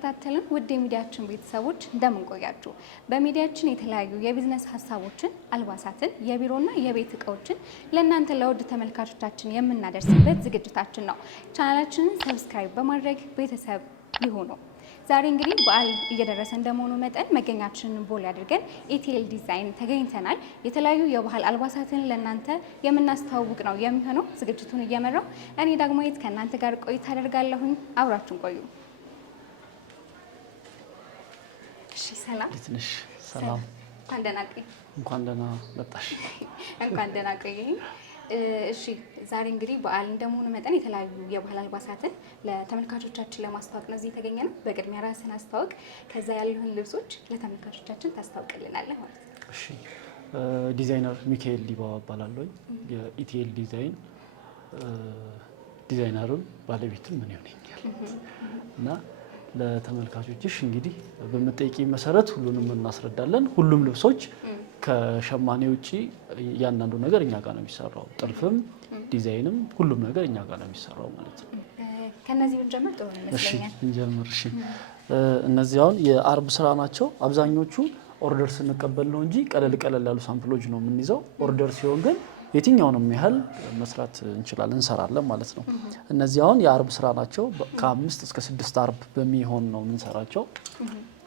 የምትከታተሉን ውድ የሚዲያችን ቤተሰቦች እንደምን ቆያችሁ? በሚዲያችን የተለያዩ የቢዝነስ ሀሳቦችን፣ አልባሳትን፣ የቢሮና የቤት እቃዎችን ለእናንተ ለውድ ተመልካቾቻችን የምናደርስበት ዝግጅታችን ነው። ቻናላችንን ሰብስክራይብ በማድረግ ቤተሰብ ይሁኑ። ዛሬ እንግዲህ በዓል እየደረሰ እንደመሆኑ መጠን መገኛችንን ቦሌ አድርገን ኢቲኤል ዲዛይን ተገኝተናል። የተለያዩ የባህል አልባሳትን ለእናንተ የምናስተዋውቅ ነው የሚሆነው። ዝግጅቱን እየመራው እኔ ደግሞ ከእናንተ ጋር ቆይታ አደርጋለሁኝ። አብራችሁን ቆዩ። እሺ፣ ሰላም ትንሽ ሰላም። እንኳን ደህና ቆይ። እንኳን ደህና መጣሽ። እንኳን ደህና ቆይ። እሺ፣ ዛሬ እንግዲህ በዓል እንደመሆኑ መጠን የተለያዩ የባህል አልባሳትን ለተመልካቾቻችን ለማስተዋወቅ ነው እዚህ የተገኘ ነው። በቅድሚያ ራስን አስተዋውቅ፣ ከዛ ያሉትን ልብሶች ለተመልካቾቻችን ታስተዋውቅልናለህ ማለት ነው። እሺ፣ ዲዛይነር ሚካኤል ዲባባ እባላለሁ። የኢቲኤል ዲዛይን ዲዛይነሩን ባለቤቱን ምን ይሆነኛል እና ለተመልካቾችሽ እንግዲህ በመጠይቂ መሰረት ሁሉንም እናስረዳለን። ሁሉም ልብሶች ከሸማኔ ውጪ እያንዳንዱ ነገር እኛ ጋር ነው የሚሰራው። ጥልፍም ዲዛይንም ሁሉም ነገር እኛ ጋር ነው የሚሰራው ማለት ነው። ከነዚህ ብንጀምር ጥሩ ይመስለኛል። እንጀምር። እሺ፣ እነዚህ አሁን የአርብ ስራ ናቸው። አብዛኞቹ ኦርደር ስንቀበል ነው እንጂ ቀለል ቀለል ያሉ ሳምፕሎች ነው የምንይዘው። ኦርደር ሲሆን ግን የትኛውንም ያህል መስራት እንችላለን እንሰራለን ማለት ነው። እነዚህ አሁን የአርብ ስራ ናቸው። ከ5 እስከ 6 አርብ በሚሆን ነው የምንሰራቸው።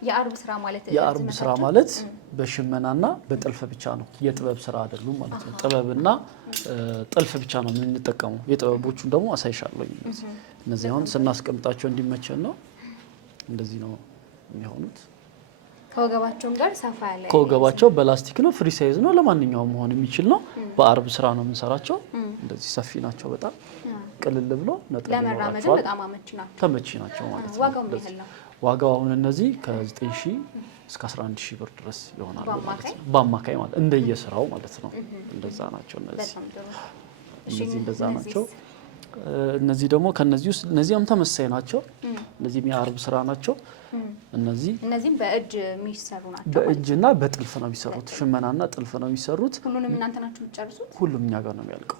የአርብ ስራ ማለት የአርብ ስራ ማለት በሽመናና በጥልፍ ብቻ ነው። የጥበብ ስራ አይደሉም ማለት ነው። ጥበብና ጥልፍ ብቻ ነው የምንጠቀመው። የጥበቦቹን ደግሞ አሳይሻለሁ። እነዚህ አሁን ስናስቀምጣቸው እንዲመቸን ነው። እንደዚህ ነው የሚሆኑት። ከወገባቸውም ጋር ሰፋ ያለ ከወገባቸው በላስቲክ ነው። ፍሪ ሳይዝ ነው። ለማንኛውም መሆን የሚችል ነው። በአርብ ስራ ነው የምንሰራቸው። እንደዚህ ሰፊ ናቸው። በጣም ቅልል ብሎ ነጥብ ለመራመድ በጣም አመቺ ናቸው። ተመቺ ናቸው ማለት ነው። ዋጋው ምን ያህል ነው? ዋጋው አሁን እነዚህ ከ9,000 እስከ 11,000 ብር ድረስ ይሆናሉ ማለት ነው። በአማካይ ማለት እንደየስራው ማለት ነው። እንደዛ ናቸው እነዚህ እንደዛ ናቸው። እነዚህ ደግሞ ከነዚህ ውስጥ እነዚህም ተመሳሳይ ናቸው። እነዚህም የአርብ ስራ ናቸው። እነዚህም በእጅ የሚሰሩ ናቸው። በእጅና በጥልፍ ነው የሚሰሩት። ሽመናና ጥልፍ ነው የሚሰሩት። ሁሉንም እናንተ ናችሁ የምትጨርሱት? ሁሉም እኛ ጋር ነው የሚያልቀው።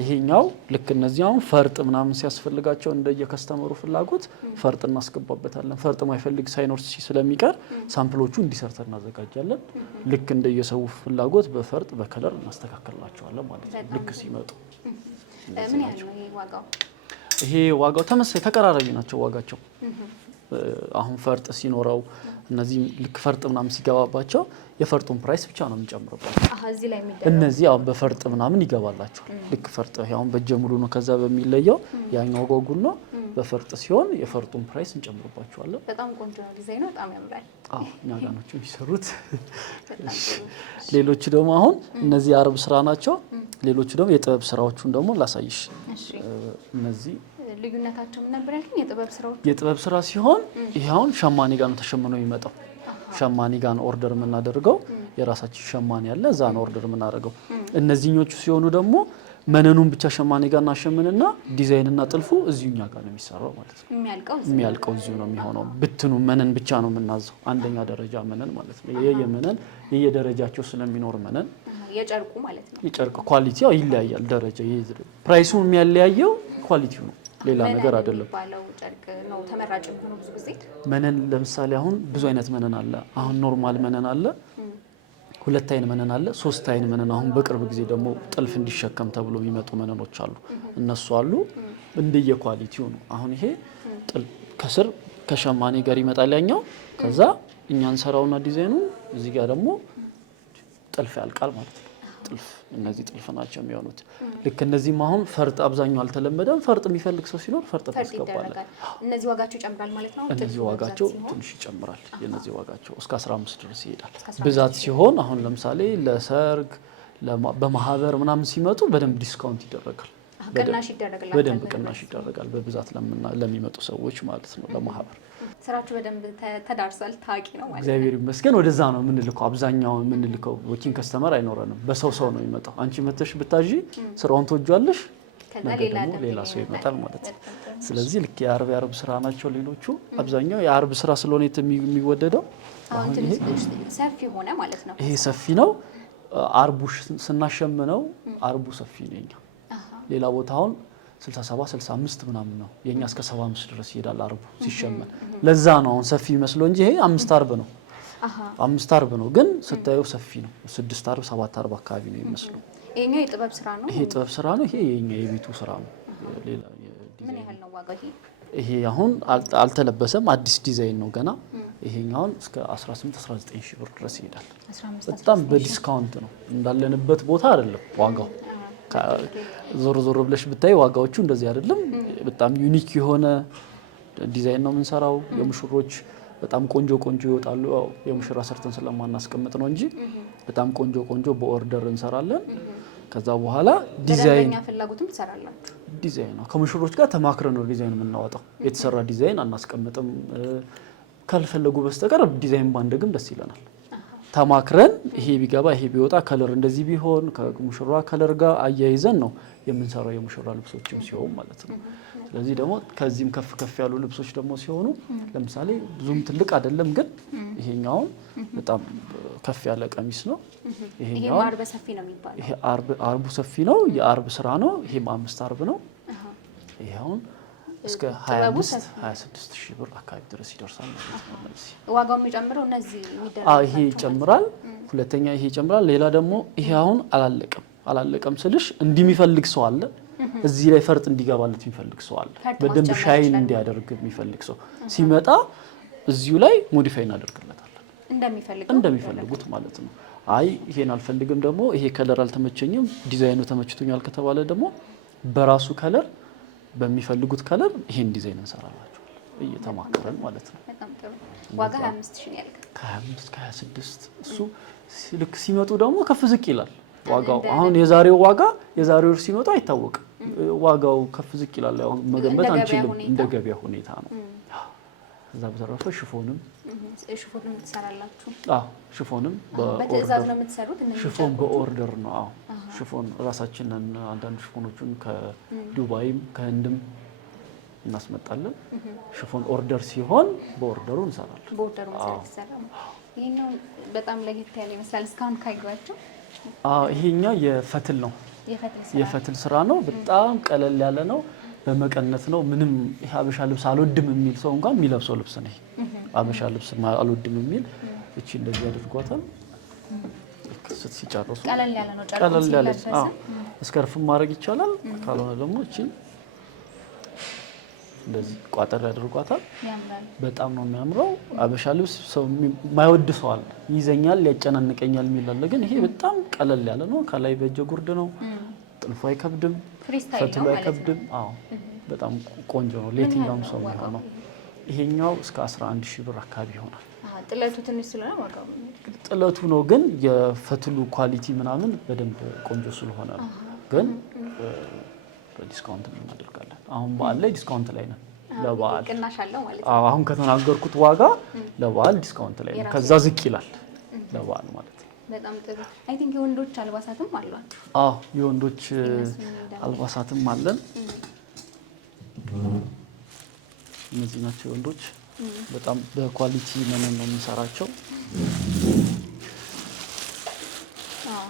ይሄኛው ልክ እነዚህ አሁን ፈርጥ ምናምን ሲያስፈልጋቸው እንደየከስተመሩ ፍላጎት ፈርጥ እናስገባበታለን። ፈርጥ ማይፈልግ ሳይኖር ስለሚቀር ሳምፕሎቹ እንዲሰርተን እናዘጋጃለን። ልክ እንደየሰው ፍላጎት በፈርጥ በከለር እናስተካክላቸዋለን ማለት ነው። ልክ ሲመጡ ምን ያህል ነው ይሄ ዋጋው? ይሄ ዋጋው ተመሳሳይ ተቀራራቢ ናቸው ዋጋቸው። አሁን ፈርጥ ሲኖረው እነዚህ ልክ ፈርጥ ምናምን ሲገባባቸው የፈርጡን ፕራይስ ብቻ ነው የምንጨምርባቸው። እዚህ ላይ እነዚህ አሁን በፈርጥ ምናምን ይገባላቸዋል። ልክ ፈርጥ አሁን በእጀ ሙሉ ነው። ከዛ በሚለየው ያኛው ጎጉል ነው። በፈርጥ ሲሆን የፈርጡን ፕራይስ እንጨምርባቸዋለን። በጣም ቆንጆ ነው ዲዛይኑ፣ በጣም ያምራል። አዎ እኛ ጋር ናቸው የሚሰሩት። ሌሎቹ ደግሞ አሁን እነዚህ የአርብ ስራ ናቸው። ሌሎቹ ደግሞ የጥበብ ስራዎቹን ደግሞ ላሳይሽ። እነዚህ ልዩነታቸው ምን ነበር ያልከኝ? የጥበብ ስራ ሲሆን ይሄ አሁን ሸማኔ ጋር ነው ተሸምኖ የሚመጣው። ሸማኔ ጋር ነው ኦርደር የምናደርገው። የራሳችን ሸማኔ ያለ እዛ ነው ኦርደር የምናደርገው። እነዚህኞቹ ሲሆኑ ደግሞ መነኑን ብቻ ሸማኔ ጋር እናሸምንና ዲዛይንና ጥልፉ እዚሁኛ ጋር ነው የሚሰራው ማለት ነው። የሚያልቀው እዚሁ ነው የሚሆነው። ብትኑ መነን ብቻ ነው የምናዘው። አንደኛ ደረጃ መነን ማለት ነው። የመነን የየደረጃቸው ስለሚኖር መነን የጨርቁ ማለት ነው። የጨርቁ ኳሊቲ ያው ይለያያል። ደረጃ ፕራይሱ የሚያለያየው ኳሊቲው ነው። ሌላ ነገር አይደለም። ባለው ጨርቅ ነው ተመራጭ የሚሆነው። ብዙ ጊዜ መነን ለምሳሌ አሁን ብዙ አይነት መነን አለ። አሁን ኖርማል መነን አለ፣ 2 አይን መነን አለ፣ 3 አይን መነን። አሁን በቅርብ ጊዜ ደግሞ ጥልፍ እንዲሸከም ተብሎ የሚመጡ መነኖች አሉ። እነሱ አሉ እንደየ ኳሊቲው ነው። አሁን ይሄ ከስር ከሸማኔ ጋር ይመጣል ያኛው። ከዛ እኛ እንሰራውና ዲዛይኑ እዚህ ጋር ደግሞ ጥልፍ ያልቃል ማለት ነው። ጥልፍ እነዚህ ጥልፍ ናቸው የሚሆኑት። ልክ እነዚህም አሁን ፈርጥ አብዛኛው አልተለመደም። ፈርጥ የሚፈልግ ሰው ሲኖር ፈርጥ ታስገባለን። እነዚህ ዋጋቸው ይጨምራል ማለት ነው። እነዚህ ዋጋቸው ትንሽ ይጨምራል። የነዚህ ዋጋቸው እስከ 15 ድረስ ይሄዳል። ብዛት ሲሆን አሁን ለምሳሌ ለሰርግ በማህበር ምናምን ሲመጡ በደንብ ዲስካውንት ይደረጋል። በደንብ ቅናሽ ይደረጋል። በብዛት ለሚመጡ ሰዎች ማለት ነው። ለማህበር ስራችሁ በደንብ ተዳርሷል። ታዋቂ ነው ማለት ነው። እግዚአብሔር ይመስገን። ወደዛ ነው የምንልከው። አብዛኛው የምንልከው ወኪንግ ከስተመር አይኖረንም። በሰው ነው የሚመጣው። አንቺ መተሽ ብታጂ ስራውን ትወጇለሽ፣ ደግሞ ሌላ ሰው ይመጣል ማለት ነው። ስለዚህ ልክ የአርብ ስራ ናቸው። ሌሎቹ አብዛኛው የአርብ ስራ ስለሆነ የሚወደደው። አሁን ትንሽ ሰፊ ሆነ ማለት ነው። ይሄ ሰፊ ነው። አርቡ ስናሸምነው አርቡ ሰፊ ነው። ሌላ ቦታ አሁን 67 65 ምናምን ነው። የኛ እስከ 75 ድረስ ይሄዳል አርቡ ሲሸመን። ለዛ ነው አሁን ሰፊ መስሎ እንጂ ይሄ 5 አርብ ነው። 5 አርብ ነው ግን ስታየው ሰፊ ነው። 6 አርብ 7 አርብ አካባቢ ነው የሚመስለው። ይሄኛው የጥበብ ስራ ነው። ይሄ ጥበብ ስራ ነው። ይሄ የኛ የቤቱ ስራ ነው። ሌላ ምን ያህል ነው ዋጋው ይሄ? ይሄ አሁን አልተለበሰም፣ አዲስ ዲዛይን ነው ገና። ይሄኛውን እስከ 18 19 ሺህ ብር ድረስ ይሄዳል። በጣም በዲስካውንት ነው። እንዳለንበት ቦታ አይደለም ዋጋው። ዞር ዞር ብለሽ ብታይ ዋጋዎቹ እንደዚህ አይደለም። በጣም ዩኒክ የሆነ ዲዛይን ነው የምንሰራው። የሙሽሮች በጣም ቆንጆ ቆንጆ ይወጣሉ። ያው የሙሽራ ሰርተን ስለማናስቀምጥ ነው እንጂ በጣም ቆንጆ ቆንጆ በኦርደር እንሰራለን። ከዛ በኋላ ዲዛይን ፍላጎትም ትሰራላችሁ። ዲዛይን ነው ከሙሽሮች ጋር ተማክረን ነው ዲዛይን የምናወጣው። የተሰራ ዲዛይን አናስቀምጥም ካልፈለጉ በስተቀር። ዲዛይን ባንደግም ደስ ይለናል። ተማክረን ይሄ ቢገባ ይሄ ቢወጣ ከለር እንደዚህ ቢሆን ከሙሽራ ከለር ጋር አያይዘን ነው የምንሰራው የሙሽራ ልብሶችም ሲሆን ማለት ነው። ስለዚህ ደግሞ ከዚህም ከፍ ከፍ ያሉ ልብሶች ደግሞ ሲሆኑ ለምሳሌ ብዙም ትልቅ አይደለም ግን ይሄኛው በጣም ከፍ ያለ ቀሚስ ነው። ይሄኛው አርብ ሰፊ ነው የሚባለው። ይሄ አርቡ ሰፊ ነው። የአርብ ስራ ነው። ይሄም 5 አርብ ነው። ይሄው እስከ 25 26 ሺህ ብር አካባቢ ድረስ ይደርሳል ማለት ነው። ዋጋው የሚጨምረው እነዚህ የሚደረጉ ይሄ ይጨምራል። ሁለተኛ ይሄ ይጨምራል። ሌላ ደግሞ ይሄ አሁን አላለቀም ስልሽ እንዲህ የሚፈልግ ሰው አለ። እዚህ ላይ ፈርጥ እንዲገባለት የሚፈልግ ሰው አለ። በደንብ ሻይን እንዲያደርግ የሚፈልግ ሰው ሲመጣ እዚሁ ላይ ሞዲፋይ እናደርግለታለን እንደሚፈልጉት ማለት ነው። አይ ይሄን አልፈልግም ደግሞ ይሄ ከለር አልተመቸኝም ዲዛይኑ ተመችቶኛል ከተባለ ደግሞ በራሱ ከለር በሚፈልጉት ከለር ይሄን ዲዛይን እንሰራላችሁ እየተማከረን ማለት ነው። በጣም ጥሩ። ዋጋ 25 ሺህ ያልከ ከ25 ከ26 እሱ ልክ ሲመጡ ደግሞ ከፍ ዝቅ ይላል ዋጋው። አሁን የዛሬው ዋጋ የዛሬው ሲመጡ አይታወቅም። ዋጋው ከፍ ዝቅ ይላል። አሁን መገመት አንችልም እንደ ገበያ ሁኔታ ነው። እዛ በተረፈ ሽፎንም ትሰራላችሁ? ሽፎንም በትዕዛዝ ነው የምትሰሩት? ሽፎን በኦርደር ነው። ሽፎን ራሳችንን አንዳንድ ሽፎኖችን ከዱባይም ከህንድም እናስመጣለን። ሽፎን ኦርደር ሲሆን በኦርደሩ እንሰራለን። በኦርደሩ እንሰራለን። ይሄኛው በጣም ለየት ያለ ይመስላል እስካሁን ካይጓቸው። ይሄኛው የፈትል ነው። የፈትል ስራ ነው። በጣም ቀለል ያለ ነው። በመቀነት ነው። ምንም ሀበሻ ልብስ አልወድም የሚል ሰው እንኳን የሚለብሰው ልብስ ነው። ሀበሻ ልብስ አልወድም የሚል እቺ እንደዚህ አድርጓታል። ሲጨርሱ ቀለል ያለ ነው። ቀለል ያለ እስከርፍም ማድረግ ይቻላል። ካልሆነ ደግሞ እቺ እንደዚህ ቋጠር ያደርጓታል። በጣም ነው የሚያምረው። ሀበሻ ልብስ ሰው የማይወድ ሰው አለ። ይዘኛል፣ ያጨናንቀኛል የሚል አለ። ግን ይሄ በጣም ቀለል ያለ ነው። ከላይ በእጀ ጉርድ ነው። ጥልፉ አይከብድም፣ ፈትሉ አይከብድም። በጣም ቆንጆ ነው። ለየትኛውም ሰው የሚሆነው ይሄኛው እስከ 11 ሺህ ብር አካባቢ ይሆናል። ጥለቱ ትንሽ ስለሆነ ዋጋው ጥለቱ ነው። ግን የፈትሉ ኳሊቲ ምናምን በደንብ ቆንጆ ስለሆነ ነው። ግን በዲስካውንት እናደርጋለን። አሁን በዓል ላይ ዲስካውንት ላይ ነን። ለበዓል ቅናሽ አለው ማለት ነው። አሁን ከተናገርኩት ዋጋ ለበዓል ዲስካውንት ላይ ነው። ከዛ ዝቅ ይላል ለበዓል ማለት ነው። በጣም ጥሩ። አይ ቲንክ የወንዶች አልባሳትም አሏችሁ? የወንዶች አልባሳትም አለን። እነዚህ ናቸው የወንዶች። በጣም በኳሊቲ መነን ነው የምንሰራቸው።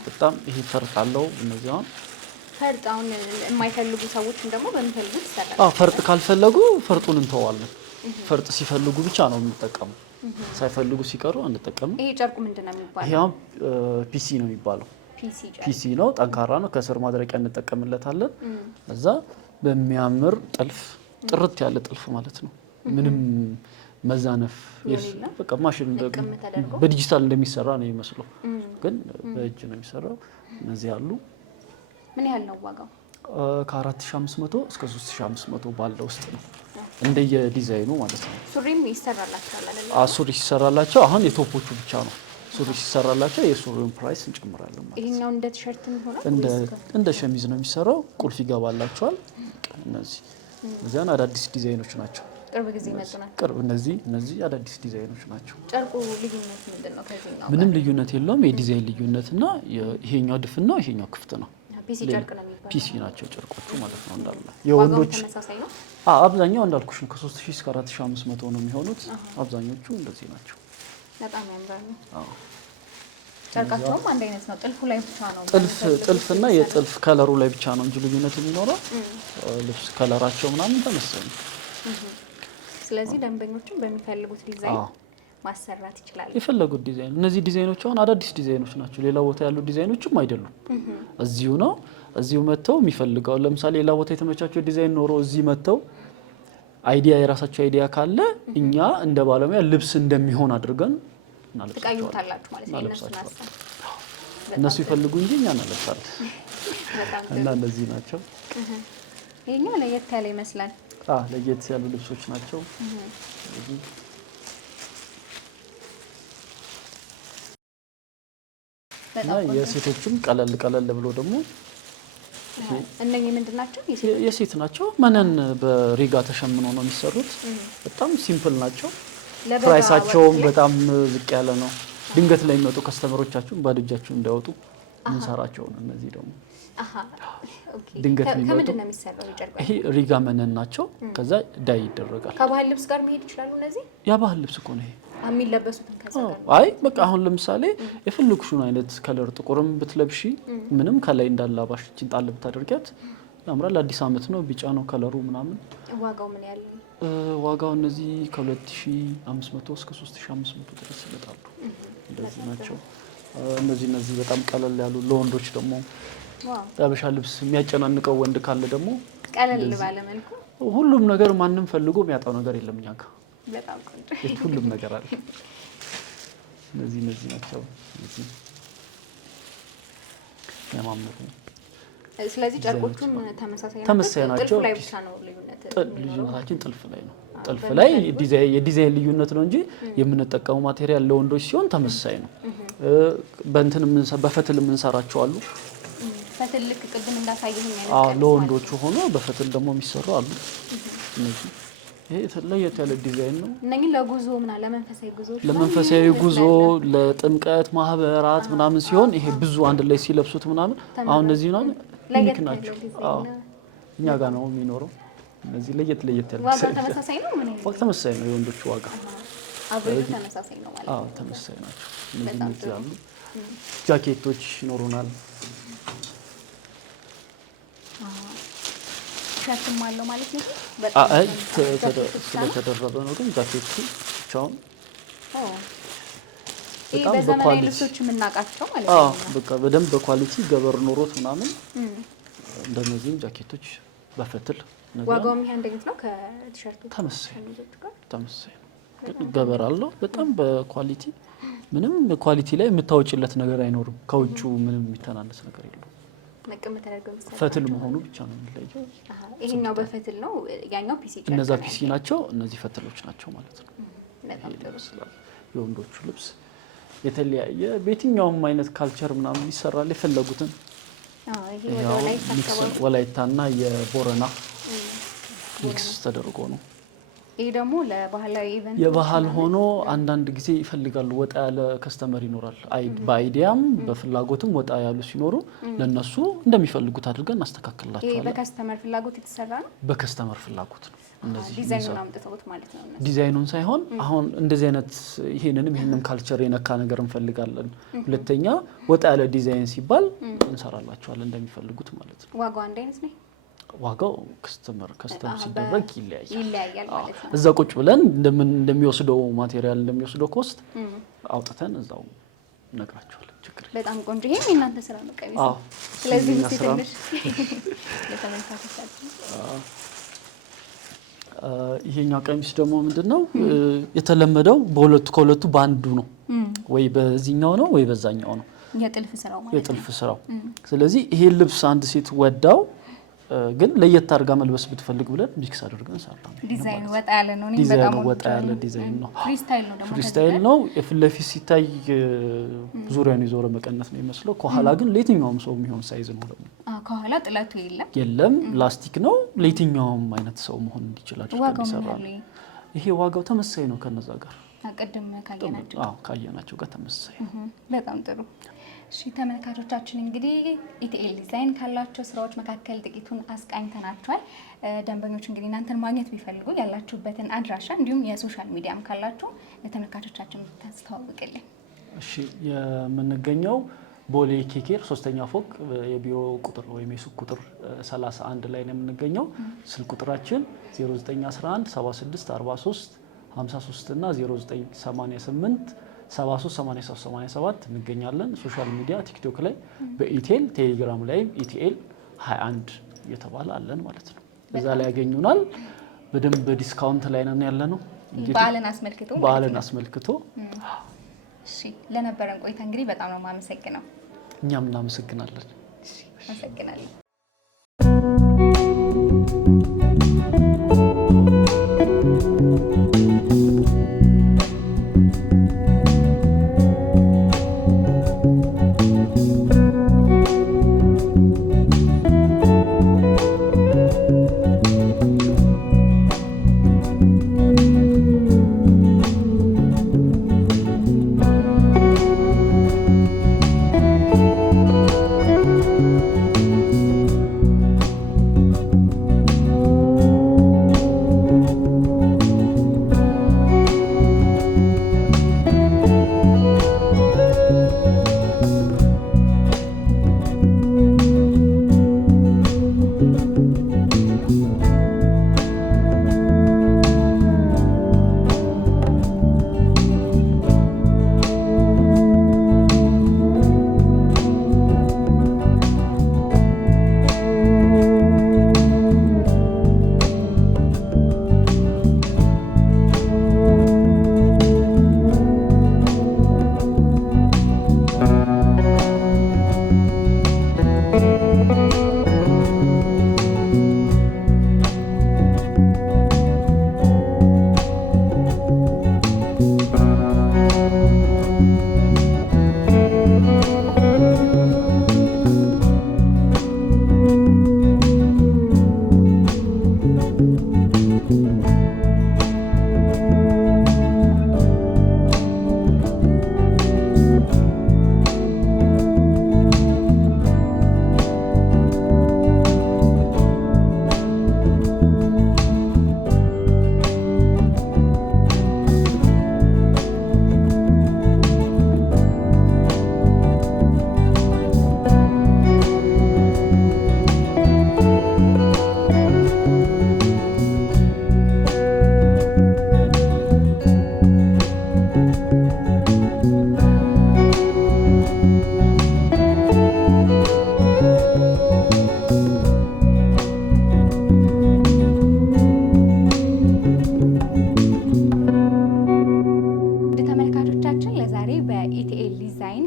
በጣም ይሄ ፈርጥ አለው። እነዚህ ፈርጥ አሁን የማይፈልጉ ሰዎችን ደግሞ በሚፈልጉት ይሰራል። ፈርጥ ካልፈለጉ ፈርጡን እንተዋለን። ፈርጥ ሲፈልጉ ብቻ ነው የምንጠቀመው። ሳይፈልጉ ሲቀሩ አንጠቀምም። ይሄ ጨርቁ ምንድነው የሚባለው? ይሄ ፒሲ ነው የሚባለው። ፒሲ ነው፣ ጠንካራ ነው። ከስር ማድረቂያ እንጠቀምለታለን። እዛ በሚያምር ጥልፍ ጥርት ያለ ጥልፍ ማለት ነው። ምንም መዛነፍ በቃ ማሽን በዲጂታል እንደሚሰራ ነው የሚመስለው፣ ግን በእጅ ነው የሚሰራው። እነዚህ አሉ። ምን ያህል ነው ዋጋው? ከ4500 እስከ 3500 ባለው ውስጥ ነው እንደየዲዛይኑ ማለት ነው። ሱሪም ይሰራላችኋል አይደል? ሱሪ ሲሰራላቸው አሁን የቶፖቹ ብቻ ነው። ሱሪ ሲሰራላቸው የሱሪውን ፕራይስ እንጨምራለን ማለት ነው። ይሄኛው እንደ ቲሸርት ይሆናል? እንደ ሸሚዝ ነው የሚሰራው። ቁልፍ ይገባላቸዋል። እነዚያን አዳዲስ ዲዛይኖች ናቸው። ቅርብ ጊዜ መጡ ናቸው። ቅርብ እነዚህ አዳዲስ ዲዛይኖች ናቸው። ጨርቁ ልዩነት ምንድነው ከዚህኛው? ምንም ልዩነት የለውም። የዲዛይን ልዩነትና ይሄኛው ድፍን ነው፣ ይሄኛው ክፍት ነው። ፒሲ ጨርቅ ነው የሚባለው። ፒሲ ናቸው ጨርቆቹ ማለት ነው። እንዳለ የወንዶች ተመሳሳይ ነው። አብዛኛው እንዳልኩሽ ነው ከ3000 እስከ 4500 ነው የሚሆኑት። አብዛኞቹ እንደዚህ ናቸው። በጣም ያምራሉ። ጨርቃቸውም አንድ አይነት ነው። ጥልፉ ላይ ብቻ ነው ጥልፍና የጥልፍ ከለሩ ላይ ብቻ ነው እንጂ ልዩነት የሚኖረው ልብስ ከለራቸው ምናምን ተመሳሳይ ነው። ስለዚህ ደንበኞችን በሚፈልጉት ዲዛይን ማሰራት ይችላል። የፈለጉት ዲዛይን እነዚህ ዲዛይኖች አሁን አዳዲስ ዲዛይኖች ናቸው። ሌላ ቦታ ያሉ ዲዛይኖችም አይደሉም። እዚሁ ነው። እዚሁ መተው የሚፈልገው ለምሳሌ ሌላ ቦታ የተመቻቸው ዲዛይን ኖሮ እዚህ መተው አይዲያ የራሳቸው አይዲያ ካለ እኛ እንደ ባለሙያ ልብስ እንደሚሆን አድርገን እናለብሳቸዋለን ማለት ነው። እነሱ ይፈልጉ እንጂ እኛ እናለብሳለን። እና እንደዚህ ናቸው። ይሄኛው ለየት ያለ ይመስላል። ለየት ያሉ ልብሶች ናቸው። እና የሴቶችም ቀለል ብሎ ደግሞ እነኚህ ምንድን ናቸው? የሴት ናቸው። መነን በሪጋ ተሸምኖ ነው የሚሰሩት። በጣም ሲምፕል ናቸው። ፕራይሳቸውም በጣም ዝቅ ያለ ነው። ድንገት ላይ የሚመጡ ከስተመሮቻችሁን ባዶ እጃችሁን እንዳይወጡ እንሰራቸው ነው። እነዚህ ደግሞ ድንገት ከምንድን ነው የሚሰራው? ይሄ ሪጋ መነን ናቸው። ከዛ ዳይ ይደረጋል። ከባህል ልብስ ጋር መሄድ ይችላሉ እነዚህ? ያ ባህል ልብስ እኮ ነው ይሄ የሚለበሱትን ከዛ ጋር። አይ በቃ አሁን ለምሳሌ የፈለግሽውን አይነት ከለር ጥቁርም ብትለብሺ ምንም ከላይ እንዳላባሽ ጣል ብታደርጊያት ያምራል። አዲስ አመት ነው፣ ቢጫ ነው ከለሩ ምናምን። ዋጋው ምን ያህል ነው? ዋጋው እነዚህ ከ2500 እስከ 3500 ድረስ ይመጣሉ። እንደዚህ ናቸው። እነዚህ በጣም ቀለል ያሉ ለወንዶች ደግሞ የሀበሻ ልብስ የሚያጨናንቀው ወንድ ካለ ደግሞ ቀለል ባለ መልኩ ሁሉም ነገር ማንም ፈልጎ የሚያጣው ነገር የለም እኛ ጋር በጣም ቆንጆ ሁሉም ነገር አለ። እነዚህ ናቸው። እዚህ ያማምሩ። ስለዚህ ጨርቆቹም ተመሳሳይ ናቸው። ጥልፍ ላይ ብቻ ነው ልዩነታችን ጥልፍ ላይ ነው። ጥልፍ ላይ የዲዛይን ልዩነት ነው እንጂ የምንጠቀመው ማቴሪያል ለወንዶች ሲሆን ተመሳሳይ ነው። በፈትል የምንሰራቸው አሉ። ፈትል ልክ ቅድም እንዳሳየኝ አይነት ለወንዶቹ ሆኖ በፈትል ደግሞ የሚሰሩ አሉ። እነዚህ ይሄ ለየት ያለ ዲዛይን ነው። እነኚህ ለጉዞ ለመንፈሳዊ ጉዞ ለጥምቀት ማህበራት ምናምን ሲሆን ይሄ ብዙ አንድ ላይ ሲለብሱት ምናምን አሁን እነዚህ ነው ዩኒክ ናቸው። እኛ ጋር ነው የሚኖረው። እነዚህ ለየት ያለ ዋጋ ተመሳሳይ ነው። ዋጋ ተመሳሳይ ነው። የወንዶቹ ዋጋ አብሬቱ ተመሳሳይ ነው ማለት ነው። ተመሳሳይ ናቸው። እነዚህ ያሉ ጃኬቶች ይኖሩናል። ሸርትም አለው ማለት ነው። ስለተደረበ ነው ግን ጃኬቱ ብቻውን በጣም በዘመናዊ ልብሶች የምናውቃቸው ማለት ነው። በቃ በደንብ በኳሊቲ ገበር ኖሮት ምናምን እንደነዚህ ጃኬቶች በፈትል ዋጋው ምን እንደዚህ ነው? ከቲሸርቱ ተመሳሳይ ነው። ገበር አለው በጣም በኳሊቲ ምንም ኳሊቲ ላይ የምታወጪለት ነገር አይኖርም። ከውጩ ምንም የሚተናነስ ነገር የለውም። ፈትል መሆኑ ብቻ ነው የሚለየው። ይሄኛው በፈትል ነው፣ ያኛው ፒሲ ጨርቅ። እነዛ ፒሲ ናቸው፣ እነዚህ ፈትሎች ናቸው ማለት ነው። በጣም ጥሩ ይመስላል። የወንዶቹ ልብስ የተለያየ በየትኛውም አይነት ካልቸር ምናምን ይሰራል። የፈለጉትን ወላይታና የቦረና ሚክስ ተደርጎ ነው። ይሄ ደግሞ ለባህላዊ ኢቨንት የባህል ሆኖ አንዳንድ ጊዜ ይፈልጋሉ። ወጣ ያለ ከስተመር ይኖራል። በአይዲያም በፍላጎትም ወጣ ያሉ ሲኖሩ ለነሱ እንደሚፈልጉት አድርገን እናስተካክልላቸዋለን። ይሄ በከስተመር ፍላጎት የተሰራ ነው። በከስተመር ፍላጎት ነው። እነዚህ ዲዛይኑን አምጥተውት ማለት ነው። ዲዛይኑን ሳይሆን አሁን እንደዚህ አይነት ይሄንንም ካልቸር የነካ ነገር እንፈልጋለን። ሁለተኛ ወጣ ያለ ዲዛይን ሲባል እንሰራላቸዋለን እንደሚፈልጉት ማለት ነው። ዋጋው አንድ አይነት ነው። ዋጋው ከስተመር ሲደረግ ይለያያል ማለት ነው። እዛ ቁጭ ብለን እንደሚወስደው ማቴሪያል እንደሚወስደው ኮስት አውጥተን እዛው ነግራቸዋለን። ችግር በጣም ቆንጆ። ይሄ የእናንተ ስራ ነው ቀሚስ። ስለዚህ ትንሽ ለተመልካቾቻችን ይሄኛው ቀሚስ ደግሞ ምንድነው የተለመደው ከሁለቱ በአንዱ ነው። ወይ በዚህኛው ነው ወይ በዛኛው ነው የጥልፍ ስራው። ስለዚህ ይሄ ልብስ አንድ ሴት ወዳው ግን ለየት አድርጋ መልበስ ብትፈልግ ብለን ሚክስ አድርገን ሰራን። ዲዛይኑ ወጣ ያለ ነው። ዲዛይኑ ወጣ ያለ ዲዛይን ነው። ፍሪስታይል ነው። የፊት ለፊት ሲታይ ዙሪያውን ይዞረ መቀነት ነው የሚመስለው። ከኋላ ግን ለየትኛውም ሰው የሚሆን ሳይዝ ነው። ደግሞ ከኋላ ጥለቱ የለም ላስቲክ ነው። ለየትኛውም አይነት ሰው መሆን እንዲችል አድርገን ይሰራል። ይሄ ዋጋው ተመሳሳይ ነው ከነዛ ጋር ቅድም ካየናቸው ጋር ተመሳሳይ። በጣም ጥሩ። እሺ ተመልካቾቻችን እንግዲህ ኢቲኤል ዲዛይን ካላቸው ስራዎች መካከል ጥቂቱን አስቃኝተናቸዋል። ደንበኞች እንግዲህ እናንተን ማግኘት ቢፈልጉ ያላችሁበትን አድራሻ እንዲሁም የሶሻል ሚዲያም ካላችሁ ለተመልካቾቻችን ብታስተዋውቅልን። እሺ የምንገኘው ቦሌ ኬኬር 3ኛ ፎቅ የቢሮ ቁጥር ወይም የሱቅ ቁጥር 31 ላይ ነው የምንገኘው። ስልክ ቁጥራችን 0911 76 43 53 እና 0988 738387 እንገኛለን። ሶሻል ሚዲያ ቲክቶክ ላይ በኢቴል ቴሌግራም ላይ ኢቲኤል 21 እየተባለ አለን ማለት ነው። እዛ ላይ ያገኙናል። በደንብ ዲስካውንት ላይ ነን ያለ ነው። በዓልን አስመልክቶ እሺ ለነበረን ቆይታ እንግዲህ በጣም ነው የማመሰግነው። እኛም እናመሰግናለን። አመሰግናለሁ።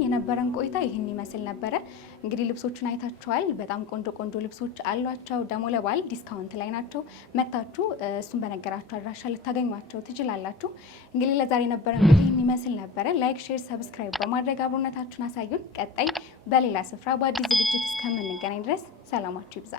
የነበረን ቆይታ ይህን ይመስል ነበረ። እንግዲህ ልብሶቹን አይታችኋል። በጣም ቆንጆ ቆንጆ ልብሶች አሏቸው። ደግሞ ለበዓል ዲስካውንት ላይ ናቸው። መታችሁ እሱን በነገራችሁ አድራሻ ልታገኟቸው ትችላላችሁ። እንግዲህ ለዛሬ የነበረን እንግዲህ ይህን ይመስል ነበረ። ላይክ፣ ሼር፣ ሰብስክራይብ በማድረግ አብሮነታችሁን አሳዩን። ቀጣይ በሌላ ስፍራ በአዲስ ዝግጅት እስከምንገናኝ ድረስ ሰላማችሁ ይብዛ።